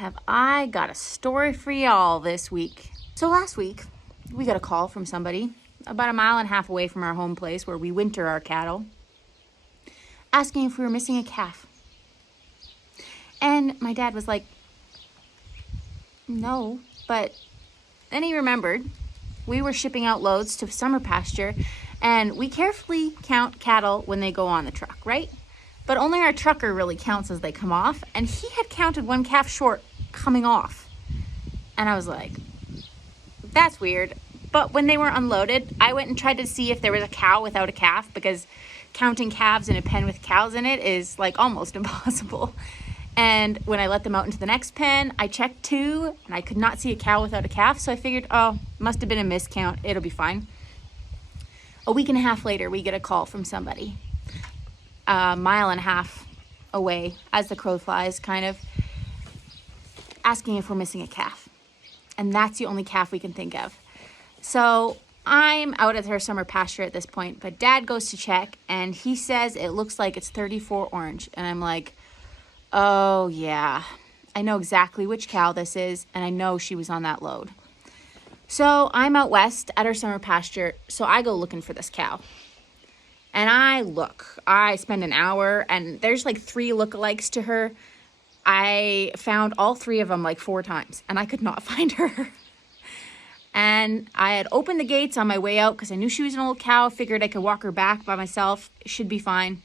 have I got a story for y'all this week. So last week, we got a call from somebody about 1.5 miles away from our home place where we winter our cattle, asking if we were missing a calf. And my dad was like, no, but then he remembered we were shipping out loads to summer pasture, and we carefully count cattle when they go on the truck, right? But only our trucker really counts as they come off, and he had counted one calf short coming off. And I was like, that's weird. But when they were unloaded, I went and tried to see if there was a cow without a calf, because counting calves in a pen with cows in it is like almost impossible. And when I let them out into the next pen, I checked too, and I could not see a cow without a calf. So I figured, oh, must have been a miscount. It'll be fine. 1.5 weeks later, we get a call from somebody 1.5 miles away, as the crow flies, kind of asking if we're missing a calf. And that's the only calf we can think of. So I'm out at her summer pasture at this point, but Dad goes to check, and he says it looks like it's 34 orange. And I'm like, oh yeah, I know exactly which cow this is, and I know she was on that load. So I'm out west at her summer pasture, so I go looking for this cow. And I spend an hour, and there's like 3 lookalikes to her. I found all 3 of them like 4 times, and I could not find her. And I had opened the gates on my way out because I knew she was an old cow. Figured I could walk her back by myself. It should be fine.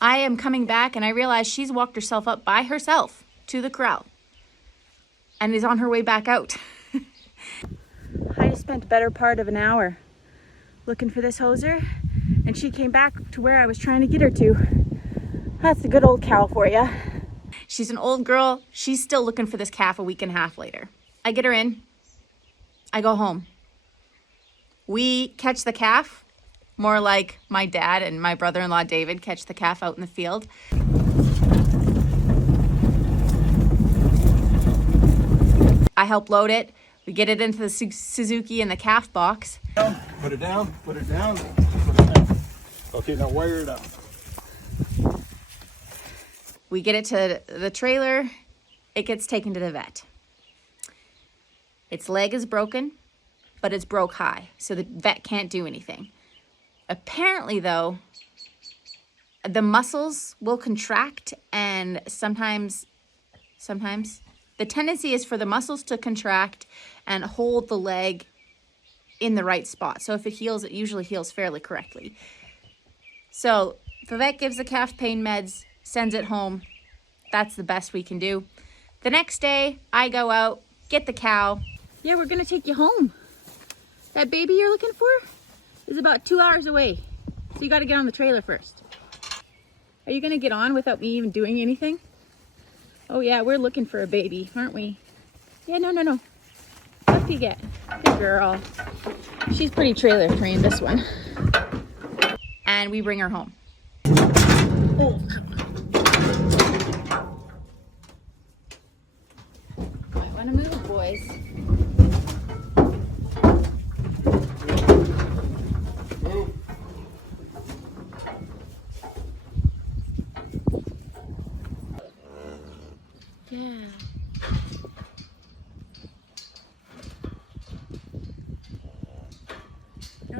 I am coming back, and I realize she's walked herself up by herself to the corral and is on her way back out. I just spent the better part of an hour looking for this hoser, and she came back to where I was trying to get her to. That's a good old cow for you. She's an old girl. She's still looking for this calf 1.5 weeks later. I get her in. I go home. We catch the calf, more like my dad and my brother-in-law David catch the calf out in the field. I help load it. We get it into the Suzuki in the calf box. Put it down, put it down, put it down. Okay, now wire it up. We get it to the trailer. It gets taken to the vet. Its leg is broken, but it's broke high, so the vet can't do anything. Apparently, though, the muscles will contract, and sometimes the tendency is for the muscles to contract and hold the leg in the right spot. So if it heals, it usually heals fairly correctly. So the vet gives the calf pain meds, sends it home. That's the best we can do. The next day, I go out, get the cow. Yeah, we're gonna take you home. That baby you're looking for is about 2 hours away. So you gotta get on the trailer first. Are you gonna get on without me even doing anything? Oh yeah, we're looking for a baby, aren't we? Yeah, no. What do you get? Good girl. She's pretty trailer trained, this one. And we bring her home. Oh, might wanna move, boys. Yeah.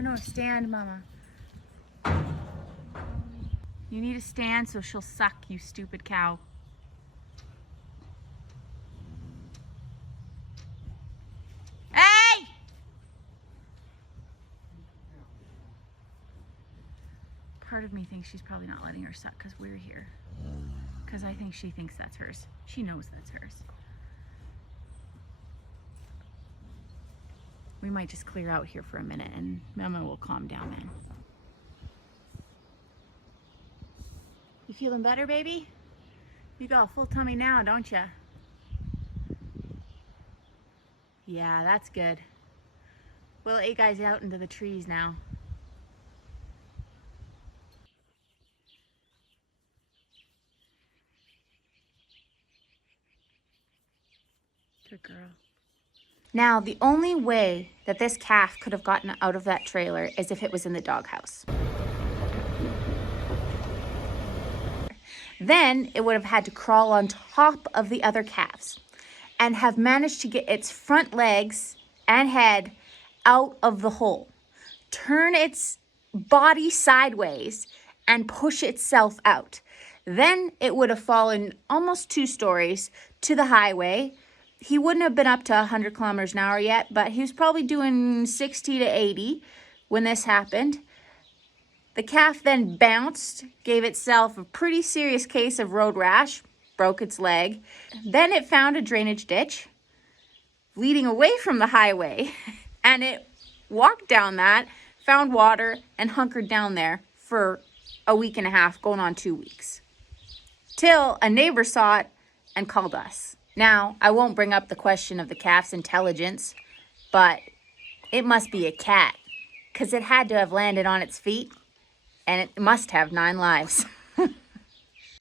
No, stand, Mama. You need to stand so she'll suck, you stupid cow. Hey! Part of me thinks she's probably not letting her suck because we're here. Because I think she thinks that's hers. She knows that's hers. We might just clear out here for a minute and Mama will calm down then. You feeling better, baby? You got a full tummy now, don't ya? Yeah, that's good. We'll let you guys out into the trees now. Good girl. Now, the only way that this calf could have gotten out of that trailer is if it was in the doghouse. Then it would have had to crawl on top of the other calves and have managed to get its front legs and head out of the hole, turn its body sideways, and push itself out. Then it would have fallen almost 2 stories to the highway. He wouldn't have been up to 100 kilometers an hour yet, but he was probably doing 60 to 80 when this happened. The calf then bounced, gave itself a pretty serious case of road rash, broke its leg. Then it found a drainage ditch leading away from the highway, and it walked down that, found water, and hunkered down there for a week and a half, going on 2 weeks. Till a neighbor saw it and called us. Now, I won't bring up the question of the calf's intelligence, but it must be a cat, because it had to have landed on its feet, and it must have 9 lives.